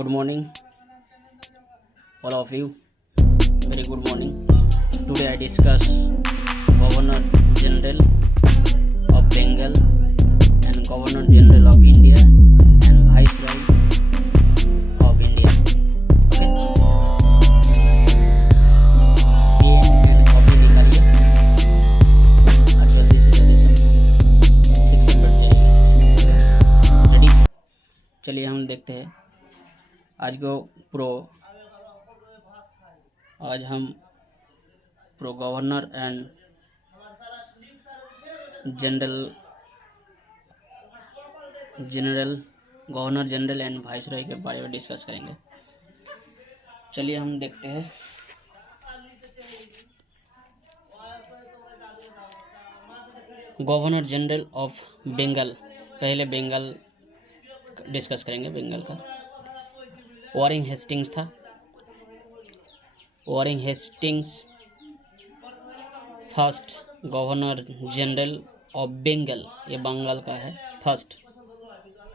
Good morning, all of you. Very good morning. Today I discuss Governor General of Bengal and Governor General of India and Viceroy of India. Okay. Pen and copy निकालिए और जल्दी से ready. चलिए हम देखते हैं आज हम pro governor and governor general and viceroy के बारे में डिस्कस करेंगे। चलिए हम देखते हैं। गवर्नर जनरल ऑफ बंगाल, पहले बंगाल डिस्कस करेंगे। बंगाल का वॉरेन हेस्टिंग्स था। Warren Hastings first governor general of Bengal, ये बंगाल का है। फर्स्ट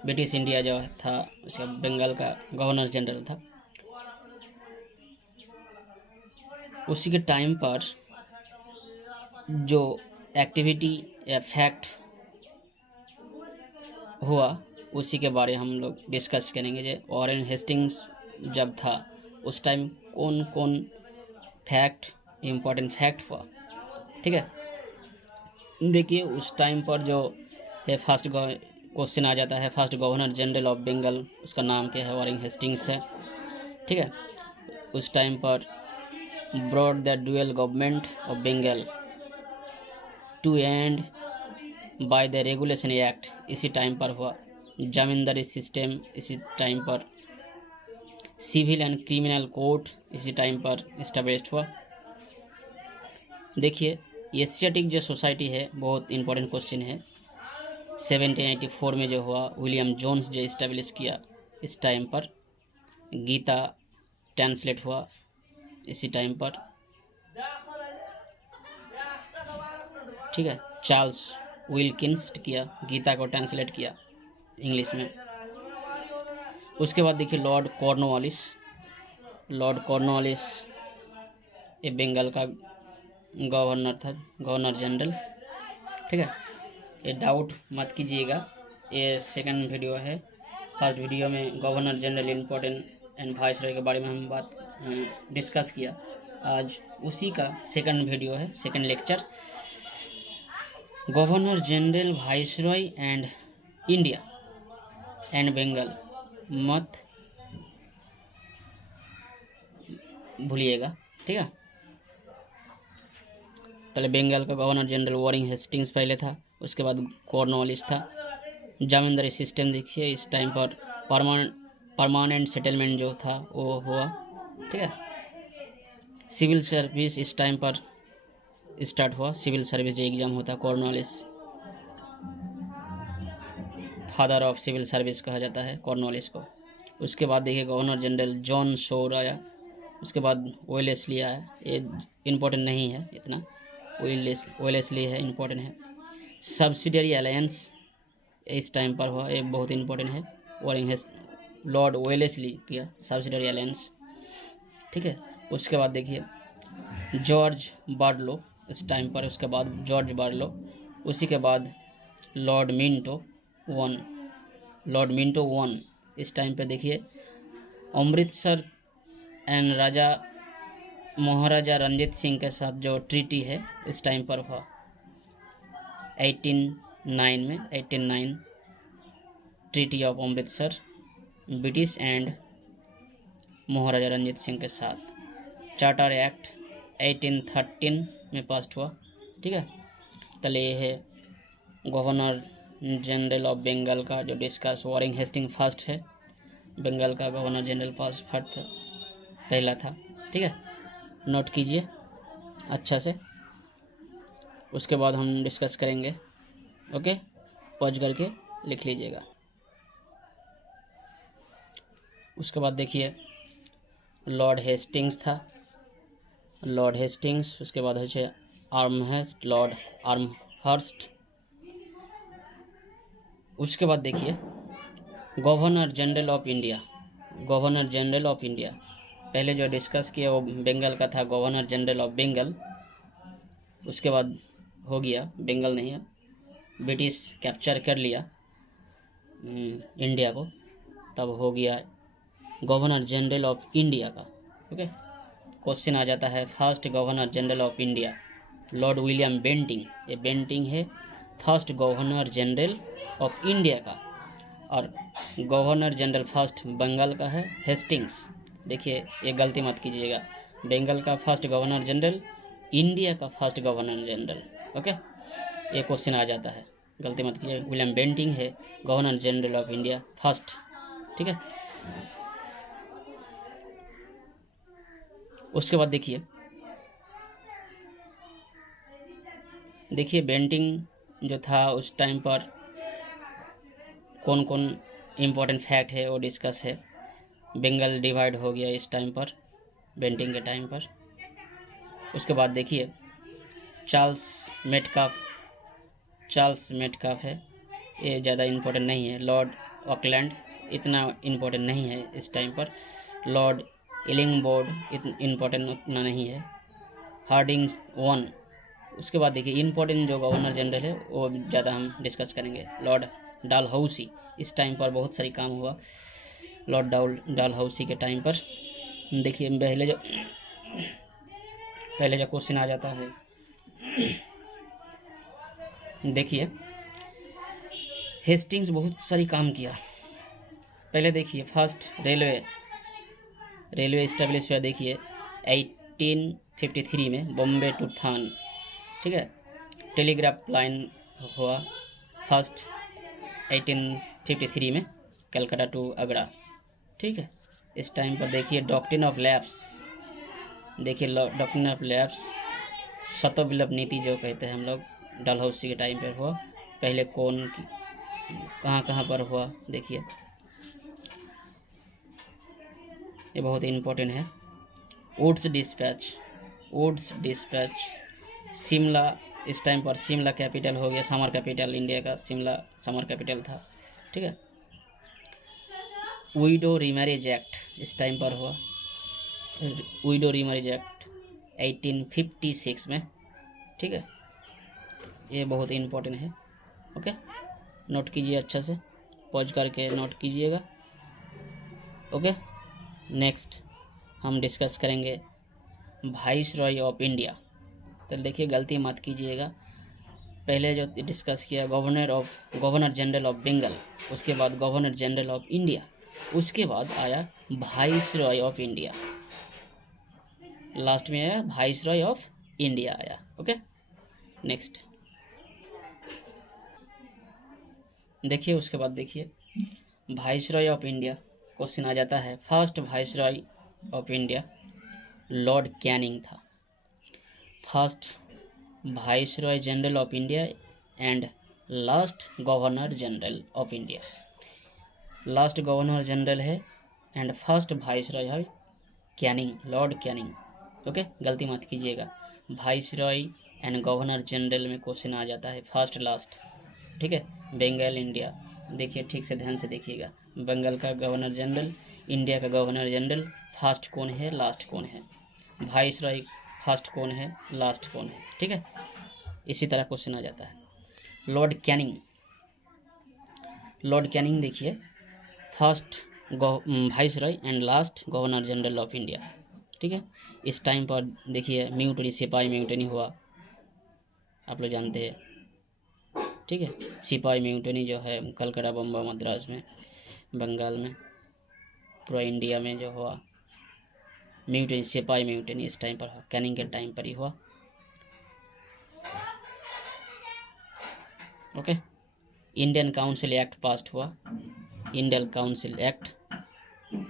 ब्रिटिश इंडिया जो था उसका बंगाल का गवर्नर जनरल था। उसी के टाइम पर जो एक्टिविटी या फैक्ट हुआ उसी के बारे हम लोग डिस्कस करेंगे। जो वॉरेन हेस्टिंग्स जब था उस टाइम कौन कौन फैक्ट इम्पोर्टेंट फैक्ट हुआ, ठीक है। देखिए उस टाइम पर जो है फर्स्ट क्वेश्चन आ जाता है, first governor general of Bengal, उसका नाम क्या है? वॉरेन हेस्टिंग्स है, ठीक है। उस टाइम पर brought the dual government of Bengal to end by the regulation act, इसी टाइम पर हुआ। जमींदारी सिस्टम इसी टाइम पर, सिविल एंड क्रिमिनल कोर्ट इसी टाइम पर इस्टेब्लिश्ड हुआ। देखिए एशियाटिक जो सोसाइटी है, बहुत इंपॉर्टेंट क्वेश्चन है। 1784 में जो हुआ, विलियम जोन्स जो इस्टेब्लिश किया, इस टाइम पर गीता ट्रांसलेट हुआ इसी टाइम पर, ठीक है। चार्ल्स विल्किंस किया, गीता को ट्रांसलेट किया इंग्लिश में। उसके बाद देखिए लॉर्ड कॉर्नवालिस ये बंगाल का गवर्नर था, गवर्नर जनरल, ठीक है। ये डाउट मत कीजिएगा, ये सेकंड वीडियो है। फर्स्ट वीडियो में governor general important and viceroy के बारे में हम बात डिस्कस किया। आज उसी का सेकंड वीडियो है, second lecture. Governor general, viceroy and India and Bengal मत भूलिएगा, ठीक है। पहले बंगाल का गवर्नर जनरल वॉरेन हेस्टिंग्स पहले था, उसके बाद कॉर्नवालिस था। जमींदारी सिस्टम देखिए, इस टाइम पर परमानेंट सेटलमेंट जो था वो हुआ, ठीक है। सिविल सर्विस इस टाइम पर स्टार्ट हुआ। सिविल सर्विस जो एग्ज़ाम होता है, Cornwallis father of civil service कहा जाता है कॉर्नवालिस को। उसके बाद देखिए गवर्नर जनरल जॉन शोर आया, उसके बाद वेलेस्ली आया। ये इम्पोर्टेंट नहीं है इतना, वेलेस्ली है, इम्पोर्टेंट है। सब्सिडियरी अलायंस इस टाइम पर हुआ, ये बहुत इम्पोर्टेंट है। वॉरेन लॉर्ड वेलेस्ली किया सब्सिडियरी अलायंस, ठीक है। उसके बाद देखिए जॉर्ज बार्लो इस टाइम पर, उसके बाद जॉर्ज बार्लो, उसी के बाद लॉर्ड मिंटो वन इस टाइम पे देखिए। अमृतसर एंड महाराजा रंजीत सिंह के साथ जो ट्रीटी है इस टाइम पर हुआ 1809 treaty of Amritsar, British and Maharaja Ranjit Singh के साथ। चार्टर एक्ट 1813 में पास हुआ, ठीक है। तले ये है गवर्नर जनरल ऑफ बंगाल का जो डिस्कस। वॉरेन हेस्टिंग फर्स्ट है, बंगाल का गवर्नर जनरल फर्स्ट पहला था, ठीक है। नोट कीजिए अच्छा से, उसके बाद हम डिस्कस करेंगे। ओके, पॉज करके लिख लीजिएगा। उसके बाद देखिए लॉर्ड हेस्टिंग्स था, लॉर्ड हेस्टिंग्स, उसके बाद है आर्महेस्ट, लॉर्ड आर्महर्स्ट। उसके बाद देखिए governor general of India, governor general of India. पहले जो डिस्कस किया वो बंगाल का था, गवर्नर जनरल ऑफ बंगाल। उसके बाद हो गया, बंगाल नहीं है, ब्रिटिश कैप्चर कर लिया इंडिया को, तब हो गया गवर्नर जनरल ऑफ इंडिया का। ओके, क्वेश्चन आ जाता है first governor general of India lord William Bentinck. ये बेंटिंग है first governor general of India का। और गवर्नर जनरल फर्स्ट बंगाल का है हेस्टिंग्स। देखिए ये गलती मत कीजिएगा, बंगाल का फर्स्ट गवर्नर जनरल, इंडिया का फर्स्ट गवर्नर जनरल। ओके, ये क्वेश्चन आ जाता है, गलती मत कीजिए। विलियम बेंटिंग है governor general of India first. ठीक है, उसके बाद देखिए बेंटिंग जो था उस टाइम पर कौन कौन इम्पोर्टेंट फैक्ट है वो डिस्कस है। बंगाल डिवाइड हो गया इस टाइम पर, बेंटिंग के टाइम पर। उसके बाद देखिए चार्ल्स मेटकाफ है, ये ज़्यादा इम्पोर्टेंट नहीं है। लॉर्ड ऑकलैंड इतना इम्पोर्टेंट नहीं है इस टाइम पर। लॉर्ड इलिंगबोर्ड इम्पोर्टेंट उतना नहीं है। Hardinge one. उसके बाद देखिए इम्पोर्टेंट जो गवर्नर जनरल है वो ज़्यादा हम डिस्कस करेंगे। लॉर्ड डालहौसी, इस टाइम पर बहुत सारी काम हुआ लॉर्ड डालहौसी के टाइम पर। देखिए पहले जो क्वेश्चन आ जाता है, देखिए हेस्टिंग्स बहुत सारी काम किया। पहले देखिए फर्स्ट रेलवे इस्टेब्लिश हुआ, देखिए 1853 में बॉम्बे टू थान। ठीक है, टेलीग्राफ लाइन हुआ फर्स्ट 1853 में कलकत्ता टू आगरा। ठीक है, इस टाइम पर देखिए डॉक्ट्रिन ऑफ लैप्स। देखिए डॉक्ट्रिन ऑफ लैप्स, शतोविप्लव नीति जो कहते हैं हम लोग, डलहौसी के टाइम पर हुआ। पहले कौन कहाँ पर हुआ, देखिए ये बहुत इम्पोर्टेंट है। वुड्स डिस्पैच शिमला, इस टाइम पर शिमला कैपिटल हो गया, समर कैपिटल इंडिया का शिमला समर कैपिटल था। ठीक है, विडो रीमैरिज एक्ट इस टाइम पर हुआ, विडो रीमैरिज एक्ट 1856 में। ठीक है, ये बहुत इम्पोर्टेंट है। ओके, नोट कीजिए अच्छे से, पॉज करके नोट कीजिएगा। ओके, नेक्स्ट हम डिस्कस करेंगे वाइस रॉय ऑफ इंडिया। तो देखिए गलती मत कीजिएगा, पहले जो डिस्कस किया गवर्नर जनरल ऑफ बंगाल, उसके बाद गवर्नर जनरल ऑफ इंडिया, उसके बाद आया viceroy of India, last में आया वाइस रॉय ऑफ इंडिया आया। ओके, नेक्स्ट देखिए, उसके बाद देखिए viceroy of India question आ जाता है। First viceroy of India Lord Canning था, first viceroy general of India and last governor general of India. Last governor general है एंड फर्स्ट वाइस रॉय है Canning, Lord Canning. Okay, गलती मत कीजिएगा, viceroy and governor general में question आ जाता है फर्स्ट लास्ट। ठीक है, बंगाल इंडिया, देखिए ठीक से ध्यान से देखिएगा, बंगाल का गवर्नर जनरल, इंडिया का गवर्नर जनरल, फर्स्ट कौन है लास्ट कौन है, वाइस रॉय फर्स्ट कौन है लास्ट कौन है। ठीक है, इसी तरह क्वेश्चन आ जाता है। लॉर्ड कैनिंग देखिए first viceroy and last governor general of India. ठीक है, इस टाइम पर देखिए म्यूटनी, सिपाही म्यूटनी हुआ, आप लोग जानते हैं। ठीक है, सिपाही म्यूटनी जो है कलकत्ता, बम्बई, मद्रास में, बंगाल में, पूरा इंडिया में जो हुआ म्यूटनी, सिपाही म्यूटनी इस टाइम पर हुआ, कैनिंग के टाइम पर ही हुआ। Okay, Indian council act pass हुआ, Indian council act,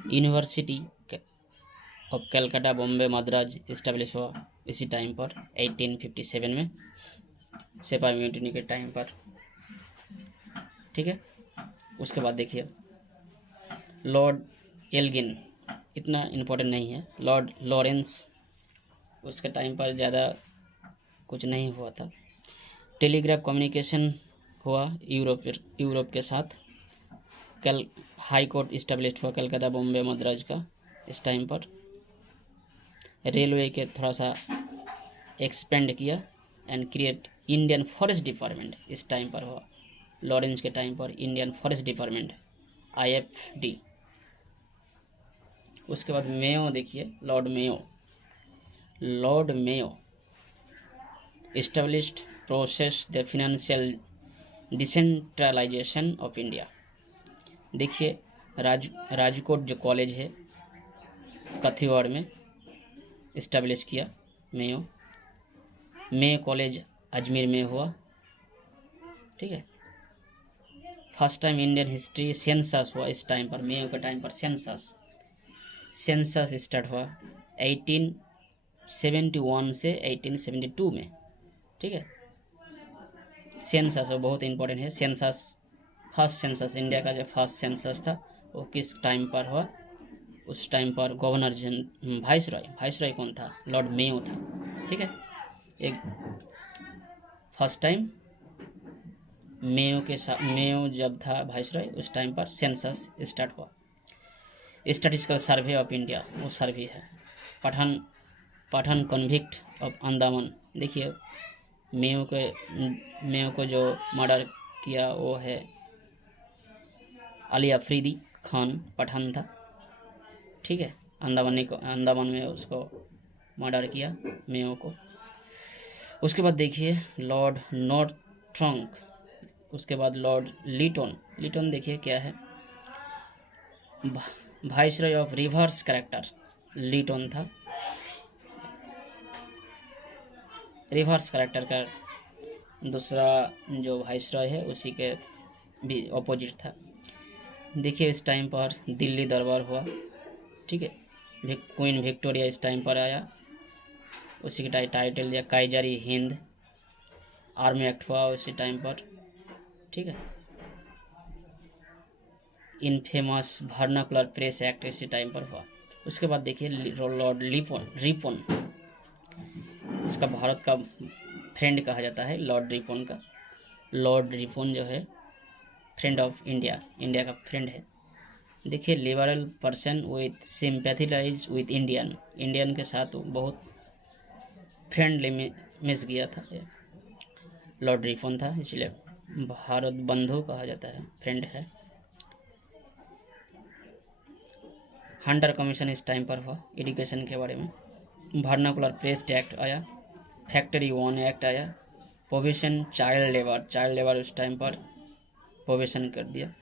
university of Calcutta, Bombay, Madras establish हुआ इसी टाइम पर 1857 में, सिपाही म्यूटनी के टाइम पर। ठीक है, उसके बाद देखिए लॉर्ड एल्गिन, इतना इम्पोर्टेंट नहीं है। लॉर्ड लॉरेंस, उसके टाइम पर ज़्यादा कुछ नहीं हुआ था। टेलीग्राफ कम्युनिकेशन हुआ यूरोप के साथ, हाई कोर्ट इस्टेब्लिश हुआ कलकत्ता बॉम्बे मद्रास का इस टाइम पर। रेलवे के थोड़ा सा एक्सपेंड किया and create Indian forest department इस टाइम पर हुआ। लॉरेंस के टाइम पर इंडियन फॉरेस्ट डिपार्टमेंट IFD। उसके बाद मेयो देखिए, lord Mayo established process the financial decentralisation of India. देखिए राजकोट जो कॉलेज है कथिवाड़ में इस्टेब्लिश किया मेयो कॉलेज अजमेर में हुआ। ठीक है। First time Indian history census हुआ इस टाइम पर, मेयो के टाइम पर सेंसस स्टार्ट हुआ 1871 से 1872 में। ठीक है। सेंसस बहुत इंपॉर्टेंट है। फर्स्ट सेंसस इंडिया का जो फर्स्ट सेंसस था वो किस टाइम पर हुआ? उस टाइम पर गवर्नर वाइसरॉय कौन था? लॉर्ड मेयो था। ठीक है। एक फर्स्ट टाइम मेयो जब था वाइसरॉय उस टाइम पर सेंसस स्टार्ट हुआ। स्टैटिस्टिकल सर्वे ऑफ इंडिया वो सर्वे है। Pathan convict of Andaman. देखिए मेयो को जो मर्डर किया वो है अली अफरीदी खान, पठान था। ठीक है। अंडमान में उसको मर्डर किया मेयो को। उसके बाद देखिए लॉर्ड नॉर्थरॉक, उसके बाद लॉर्ड लीटन देखिए क्या है, viceroy of reverse character Lytton था। रिवर्स कैरेक्टर का दूसरा जो वाइसरॉय है उसी के भी ऑपोजिट था। देखिए इस टाइम पर दिल्ली दरबार हुआ। ठीक है। क्वीन विक्टोरिया इस टाइम पर आया, उसी की टाइटल दिया काइजरी हिंद। आर्मी एक्ट हुआ उसी टाइम पर। ठीक है। इनफेमस वर्नाकुलर प्रेस एक्ट इसी टाइम पर हुआ। उसके बाद देखिए लॉर्ड रिपन, इसका भारत का फ्रेंड कहा जाता है लॉर्ड रिपन जो है फ्रेंड ऑफ इंडिया का फ्रेंड है। देखिए liberal person with sympathize with Indian के साथ बहुत फ्रेंडली मिस गया था। लॉर्ड रिपन था, इसलिए भारत बंधु कहा जाता है, फ्रेंड है। हंटर कमीशन इस टाइम पर हुआ एजुकेशन के बारे में। वर्नाकुलर प्रेस एक्ट आया, फैक्ट्री 1 एक्ट आया, प्रोविशन चाइल्ड लेबर उस टाइम पर प्रोविशन कर दिया।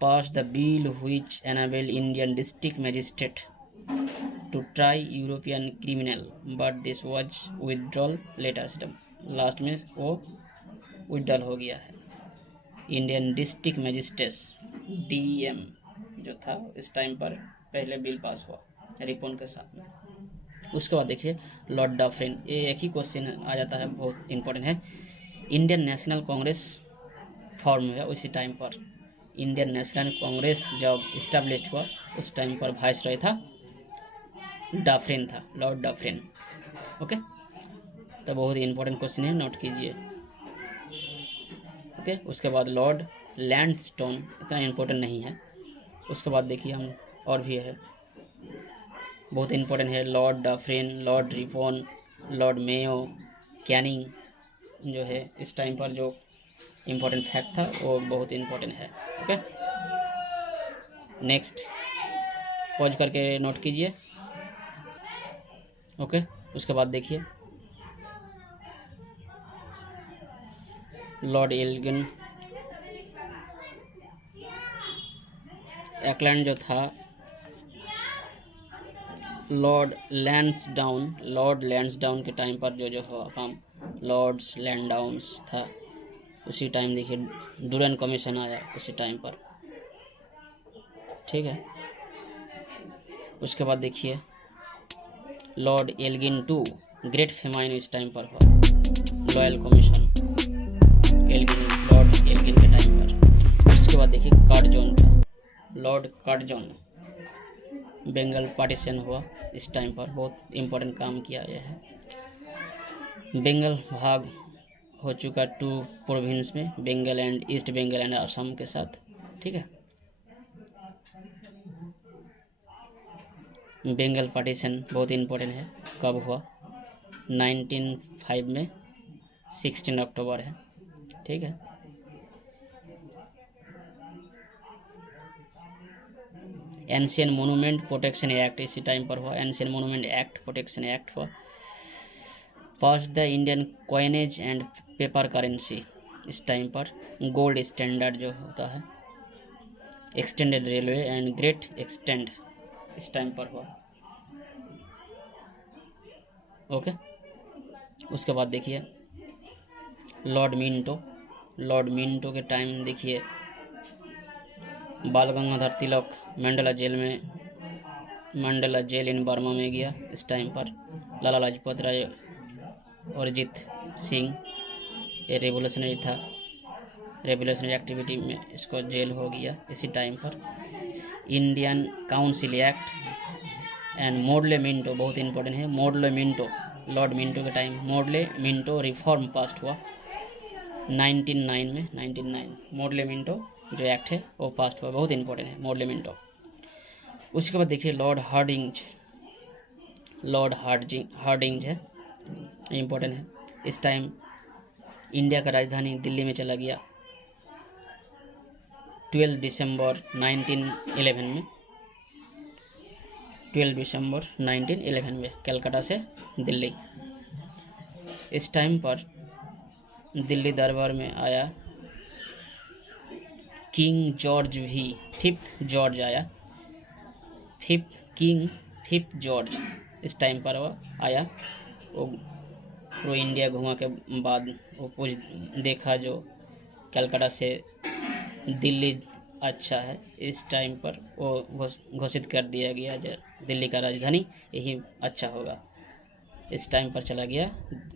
Pass the bill which enable Indian district magistrate to try European criminal but this was withdrawal later. Last में वो विथड्रॉल हो गया है। इंडियन डिस्ट्रिक्ट मजिस्ट्रेट DM जो था इस टाइम पर पहले बिल पास हुआ रिपन के साथ में। उसके बाद देखिए लॉर्ड डफरिन, ये एक ही क्वेश्चन आ जाता है, बहुत इंपॉर्टेंट है। इंडियन नेशनल कांग्रेस फॉर्म हुआ उसी टाइम पर। इंडियन नेशनल कांग्रेस जब इस्टेब्लिश हुआ उस टाइम पर वाइसरॉय था डफरिन था, लॉर्ड डफरिन। ओके, तो बहुत ही इंपॉर्टेंट क्वेश्चन है, नोट कीजिए। ओके, उसके बाद लॉर्ड लैंडस्टोन इतना इंपॉर्टेंट नहीं है। उसके बाद देखिए हम और भी है, बहुत इंपॉर्टेंट है। Lord Dufferin, Lord Ripon, Lord Mayo, Canning जो है इस टाइम पर जो इम्पोर्टेंट फैक्ट था वो बहुत इम्पोर्टेंट है। ओके, नेक्स्ट पॉज करके नोट कीजिए। ओके, उसके बाद देखिए लॉर्ड एल्गिन एक्लैंड जो था, लॉर्ड लैंसडाउन के टाइम पर जो हुआ काम लॉर्ड्स लैंसडाउन्स था। उसी टाइम देखिए डूरन कमीशन आया उसी टाइम पर। ठीक है, उसके बाद देखिए lord Elgin two great famine इस टाइम पर हुआ, लॉयल कमीशन लॉर्ड एल्गिन के टाइम पर। उसके बाद देखिए कर्टजोन था, लॉर्ड कर्टजोन, बंगाल पार्टीशन हुआ इस टाइम पर, बहुत इम्पोर्टेंट काम किया यह है। बंगाल भाग हो चुका 2 प्रोविंस में, Bengal and east Bengal and Assam के साथ। ठीक है, बंगाल पार्टीशन बहुत इम्पोर्टेंट है। कब हुआ? 1905 में, 16 अक्टूबर है। ठीक है, एंशियन मोनूमेंट प्रोटेक्शन एक्ट इसी टाइम पर हुआ। Ancient monument act protection act हुआ। Pass the Indian coinage and paper currency इस टाइम पर। गोल्ड स्टैंडर्ड जो होता है, extended railway and great extend इस टाइम पर हुआ। ओके, उसके बाद देखिए लॉर्ड मिंटो के टाइम देखिए बाल गंगाधर तिलक मंडला जेल इन बर्मा में गया इस टाइम पर। लाला लाजपत राय और अरिजीत सिंह, ये रेवोल्यूशनरी था, रेवोल्यूशनरी एक्टिविटी में इसको जेल हो गया इसी टाइम पर। इंडियन काउंसिल एक्ट एंड मोडले मिंटो बहुत इंपॉर्टेंट है। मोडले मिंटो, लॉर्ड मिंटो के टाइम मोडले मिंटो रिफॉर्म पास हुआ 1909 में। 1909 मोडले मिंटो जो एक्ट है वो पास हुआ, बहुत इंपॉर्टेंट है मोडले मिंटो। उसके बाद देखिए लॉर्ड हार्डिंज है, इम्पोर्टेंट है। इस टाइम इंडिया का राजधानी दिल्ली में चला गया 12 दिसंबर 1911 में। 12 दिसंबर 1911 में कलकत्ता से दिल्ली। इस टाइम पर दिल्ली दरबार में आया किंग जॉर्ज भी, 5th जॉर्ज आया, 5th जॉर्ज इस टाइम पर वो आया। वो पूरा इंडिया घुमा के बाद वो कुछ देखा जो कलकत्ता से दिल्ली अच्छा है। इस टाइम पर वो घोषित कर दिया गया जो दिल्ली का राजधानी यही अच्छा होगा। इस टाइम पर चला गया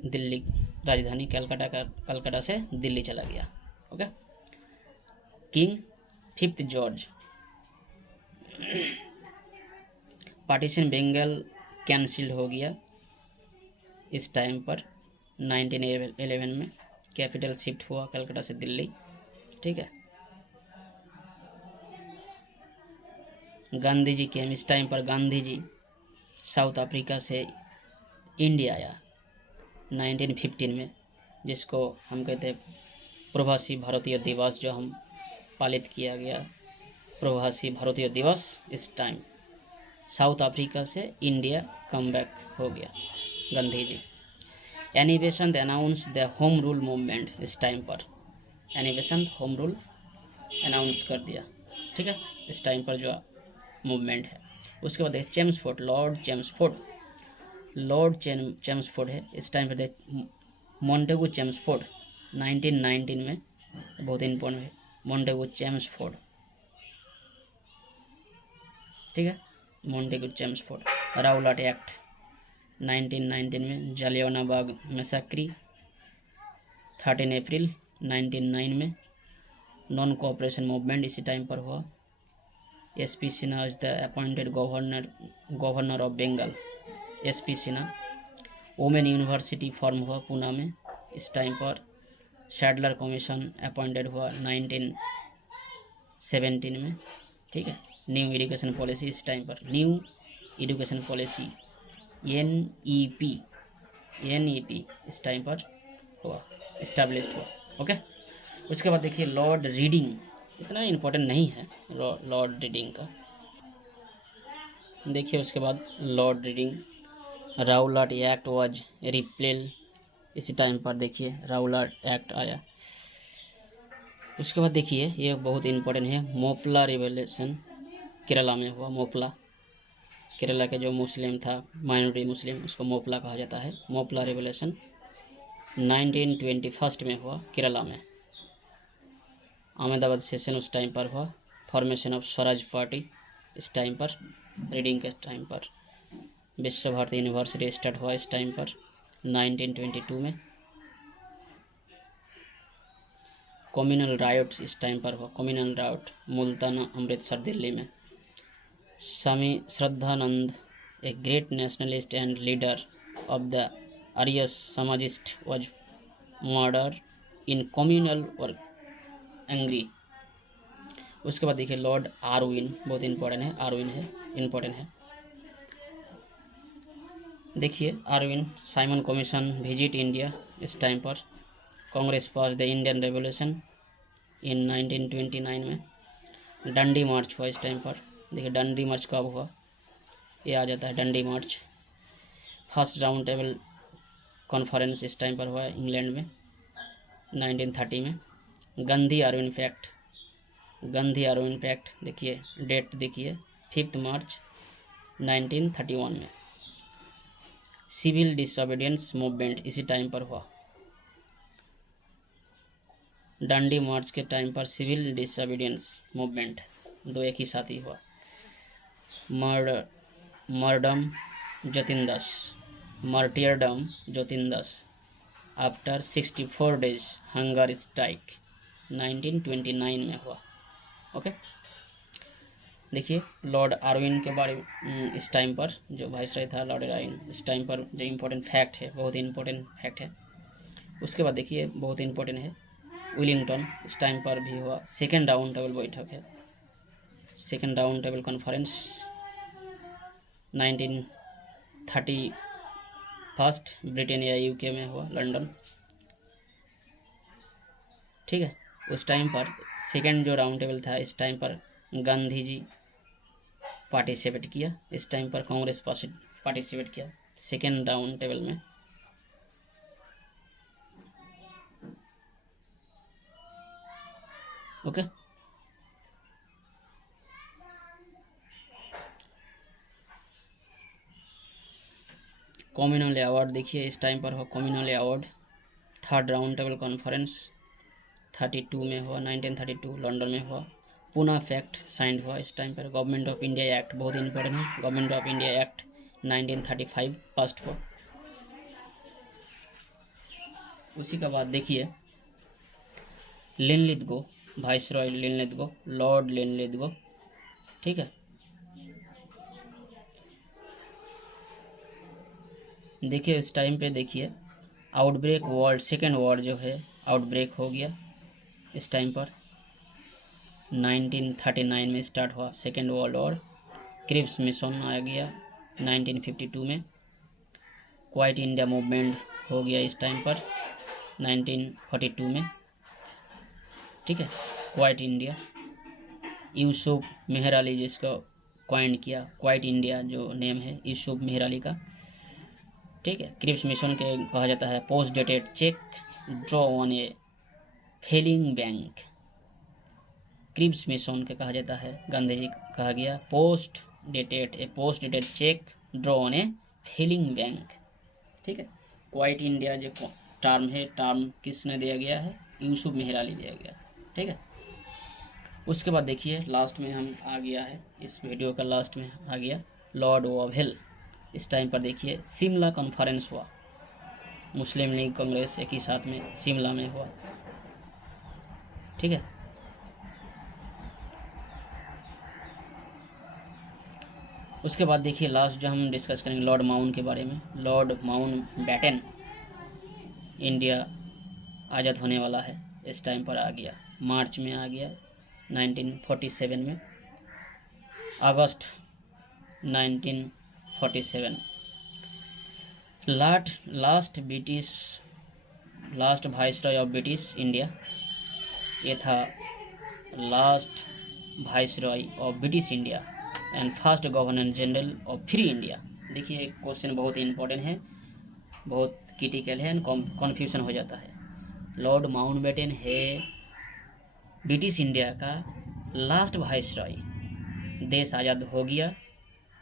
दिल्ली, राजधानी कलकत्ता से दिल्ली चला गया। Okay, king 5th George. Partition Bengal cancel हो गया इस टाइम पर 1911 में। कैपिटल शिफ्ट हुआ कलकत्ता से दिल्ली। ठीक है, गांधी जी के इस टाइम पर गांधी जी साउथ अफ्रीका से इंडिया आया 1915 में, जिसको हम कहते हैं प्रवासी भारतीय दिवस, जो हम पालित किया गया प्रवासी भारतीय दिवस। इस टाइम साउथ अफ्रीका से इंडिया कम बैक हो गया Gandhi ji. Annie Besant announce the home rule movement इस टाइम पर। एनिवेशन होम रूल अनाउंस कर दिया। ठीक है, इस टाइम पर जो मूवमेंट है। उसके बाद चेम्सफोर्ड, लॉर्ड चेम्सफोर्ड है इस टाइम पर। मॉन्टेगू चेम्सफोर्ड 1919 में, बहुत इंपॉर्टेंट है मॉन्टेगू चेम्सफोर्ड। ठीक है, मॉन्टेगू चेम्सफोर्ड। राउलाट एक्ट 1919 में। जालियानवाला बाग मैसाक्री 13 अप्रैल 1909 में। नॉन कोऑपरेशन मूवमेंट इसी टाइम पर हुआ। SP Sinha is the appointed governor of Bengal, SP Sinha. Women university form हुआ पूना में इस टाइम पर। शैडलर कमीशन अपॉइंटेड हुआ 1917 में। ठीक है, न्यू एजुकेशन पॉलिसी इस टाइम पर। न्यू एजुकेशन पॉलिसी NEP इस टाइम पर हुआ, इस्टेब्लिश्ड हुआ। ओके, उसके बाद देखिए लॉर्ड रीडिंग, इतना इम्पोर्टेंट नहीं है लॉर्ड रीडिंग का। देखिए उसके बाद Lord reading, राउलाट act was repelled इसी टाइम पर। देखिए राउलाट एक्ट आया। उसके बाद देखिए ये बहुत इम्पोर्टेंट है, मोपला रिवोल्यूशन केरला में हुआ। मोपला, केरला के जो मुस्लिम था, माइनॉरिटी मुस्लिम, उसको मोपला कहा जाता है। मोपला रिवोल्यूशन 1921 में हुआ केरला में। अहमदाबाद सेशन उस टाइम पर हुआ। फॉर्मेशन ऑफ स्वराज पार्टी इस टाइम पर, रीडिंग के टाइम पर। विश्व भारती यूनिवर्सिटी स्टार्ट हुआ इस टाइम पर 1922 में। कम्युनल राइट्स इस टाइम पर हुआ। कम्युनल राइट मुल्तान, अमृतसर, दिल्ली में। Swami Shraddhanand, a great nationalist and leader of the Arya Samajist, was murder in communal और एंग्री। उसके बाद देखिए लॉर्ड आर्विन, बहुत इंपॉर्टेंट है, आर्विन है, इंपॉर्टेंट है। देखिए Irwin, Simon commission visit India इस टाइम पर। Congress pass the Indian revolution in 1929 में। डंडी मार्च हुआ इस टाइम पर। देखिए डंडी मार्च कब हुआ, ये आ जाता है Dandi march. First round table conference इस टाइम पर हुआ है इंग्लैंड में 1930 में। Gandhi Irwin pact, Gandhi Irwin pact देखिए डेट देखिए 5 मार्च 1931 में। सिविल डिसोबीडियंस मूवमेंट इसी टाइम पर हुआ। डंडी मार्च के टाइम पर सिविल डिसोबीडियंस मूवमेंट, दो एक ही साथ ही हुआ। मर्डम ज्योतिंदास, मार्टियरडम ज्योतिंदास आफ्टर 64 डेज हंगर स्ट्राइक 1929 में हुआ। ओके, देखिए लॉर्ड आर्विन के बारे में इस टाइम पर जो वाइसरॉय था लॉर्ड आर्विन, इस टाइम पर जो इम्पोर्टेंट फैक्ट है, बहुत ही इम्पोर्टेंट फैक्ट है। उसके बाद देखिए बहुत इम्पोर्टेंट है विलिंगटन, इस टाइम पर भी हुआ। सेकेंड राउंड टेबल बैठक है, second round table conference 1931 Britain या यूके में हुआ, लंदन। ठीक है, उस टाइम पर सेकेंड जो राउंड टेबल था इस टाइम पर गांधी जी पार्टिसिपेट किया, इस टाइम पर कांग्रेस पार्टिसिपेट किया सेकेंड राउंड टेबल में। ओके, कम्युनल अवार्ड देखिए इस टाइम पर हो communal award. Third round table conference 32 में हुआ, 1932 लंदन में हुआ। पूना फैक्ट साइन हुआ इस टाइम पर। गवर्नमेंट ऑफ इंडिया एक्ट बहुत इंपॉर्टेंट है, गवर्नमेंट ऑफ इंडिया एक्ट 1935 पास हुआ। उसी के बाद देखिए Linlithgow, viceroy Linlithgow, Lord Linlithgow. ठीक है, देखिए इस टाइम पे देखिए आउटब्रेक वर्ल्ड, सेकेंड वॉर जो है आउटब्रेक हो गया इस टाइम पर 1939 में स्टार्ट हुआ second world war. Cripps mission आ गया 1952 में। क्वाइट इंडिया मूवमेंट हो गया इस टाइम पर 1942 में। ठीक है, क्वाइट इंडिया, यूसुफ मेहर अली जिसको क्वाइन किया, क्वाइट इंडिया जो नेम है यूसुफ मेहर अली का। ठीक है, क्रिप्स मिशन के कहा जाता है post dated cheque draw on a failing bank. Cripps mission के कहा जाता है, गांधी जी कहा गया post dated cheque draw on a failing bank. ठीक है, क्वाइट इंडिया जो टर्म है, टर्म किसने दिया गया है, यूसुफ मेहर अली दिया गया। ठीक है, उसके बाद देखिए लास्ट में हम आ गया है, इस वीडियो का लास्ट में आ गया लॉर्ड वोवेल। इस टाइम पर देखिए शिमला कॉन्फ्रेंस हुआ, मुस्लिम लीग कांग्रेस एक ही साथ में शिमला में हुआ। ठीक है, उसके बाद देखिए लास्ट जो हम डिस्कस करेंगे लॉर्ड माउंट के बारे में। लॉर्ड माउंट बैटन, इंडिया आज़ाद होने वाला है इस टाइम पर आ गया, मार्च में आ गया 1947 में, अगस्त 1947। Last viceroy of British India, ये था last viceroy of British India and first governor general of free India. देखिए क्वेश्चन बहुत इंपॉर्टेंट है, बहुत क्रिटिकल है, कन्फ्यूजन हो जाता है। लॉर्ड माउंटबेटन है ब्रिटिश इंडिया का लास्ट वाइसरॉय, देश आज़ाद हो गया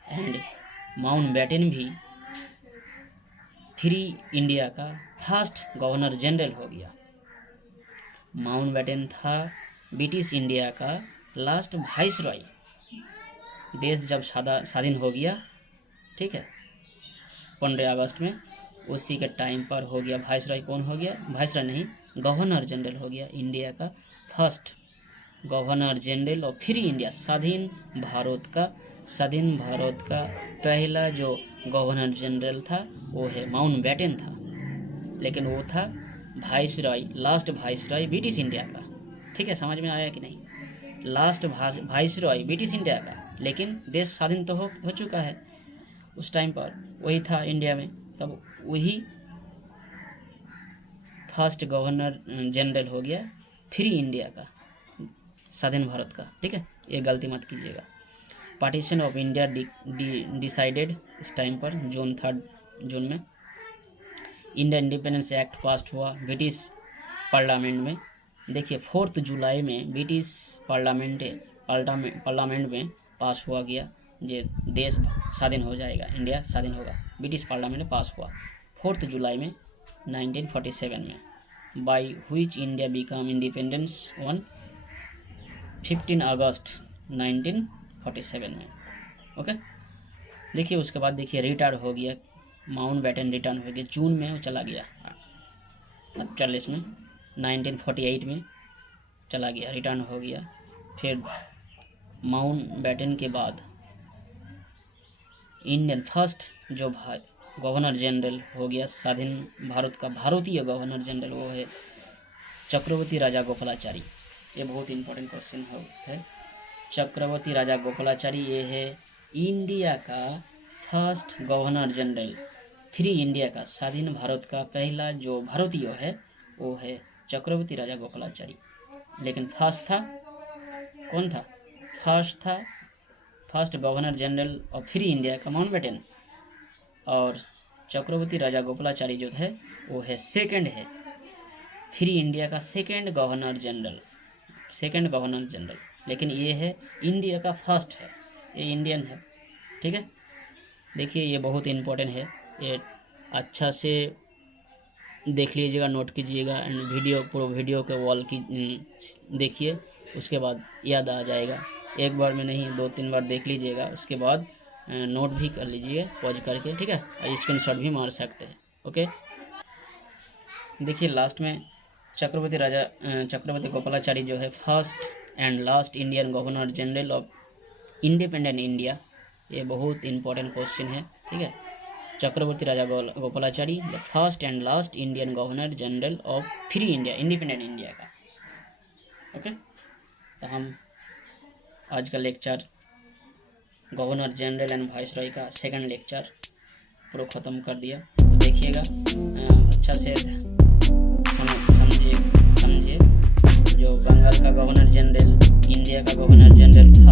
एंड माउंटबेटन भी फ्री इंडिया का फर्स्ट गवर्नर जनरल हो गया। माउंटबेटन था ब्रिटिश इंडिया का लास्ट वाइसरॉय, देश जब स्वाधीन हो गया, ठीक है 15 अगस्त में, उसी के टाइम पर हो गया वाइसरॉय। कौन हो गया, वाइसरॉय नहीं, गवर्नर जनरल हो गया, इंडिया का first governor general of free India. स्वाधीन भारत का पहला जो गवर्नर जनरल था वो है माउंटबेटन था, लेकिन वो था viceroy, last viceroy British India का। ठीक है, समझ में आया कि नहीं? लास्ट वाइसरॉय ब्रिटिश इंडिया का, लेकिन देश स्वाधीन तो हो चुका है उस टाइम पर, वही था इंडिया में, तब वही फर्स्ट गवर्नर जनरल हो गया फ्री इंडिया का, स्वाधीन भारत का। ठीक है, ये गलती मत कीजिएगा। पार्टीशन ऑफ इंडिया डिसाइडेड इस टाइम पर जून में। इंडिया इंडिपेंडेंस एक्ट पास हुआ ब्रिटिश पार्लियामेंट में। देखिए 4 जुलाई में ब्रिटिश पार्लियामेंट में पास हुआ गया, ये देश स्वाधीन हो जाएगा, इंडिया स्वाधीन होगा। ब्रिटिश पार्लियामेंट में पास हुआ 4 जुलाई में 1947 में। By which India become independence on 15 अगस्त 1947 में। ओके, देखिए उसके बाद देखिए रिटायर हो गया, माउंटबेटन रिटर्न हो गया, जून में वो चला गया 48 में, 1948 में चला गया, रिटर्न हो गया। फिर माउंटबेटन के बाद इंडियन फर्स्ट जो गवर्नर जनरल हो गया स्वाधीन भारत का, भारतीय गवर्नर जनरल, वो है चक्रवर्ती राजा गोपालाचारी। ये बहुत इंपॉर्टेंट क्वेश्चन है। चक्रवर्ती राजा गोपालाचारी ये है इंडिया का first governor general, free India का, स्वाधीन भारत का पहला जो भारतीय है वो है चक्रवर्ती राजा गोपालाचारी। लेकिन फर्स्ट था कौन था? First governor general of free India का माउंटबेटन, और चक्रवर्ती राजा गोपालाचारी जो है वो है सेकंड है, फ्री इंडिया का सेकंड गवर्नर जनरल। लेकिन ये है इंडिया का फर्स्ट है, ये इंडियन है। ठीक है, देखिए ये बहुत इम्पोर्टेंट है, ये अच्छा से देख लीजिएगा, नोट कीजिएगा, एंड पूरा वीडियो के वॉल की देखिए, उसके बाद याद आ जाएगा। एक बार में नहीं, 2-3 बार देख लीजिएगा, उसके बाद नोट भी कर लीजिए पॉज करके। ठीक है, स्क्रीनशॉट भी मार सकते हैं। ओके, देखिए लास्ट में चक्रवर्ती गोपालाचारी जो है first and last Indian governor general of independent India. ये बहुत इंपॉर्टेंट क्वेश्चन है। ठीक है, Chakravarti Raja Gopalachari the first and last Indian governor general of free India, independent India का। ओके, तो हम आज का lecture governor general and viceroy का सेकंड लेक्चर पूरा ख़त्म कर दिया। तो देखिएगा अच्छा से समझिए जो बंगाल का गवर्नर जनरल, इंडिया का गवर्नर जनरल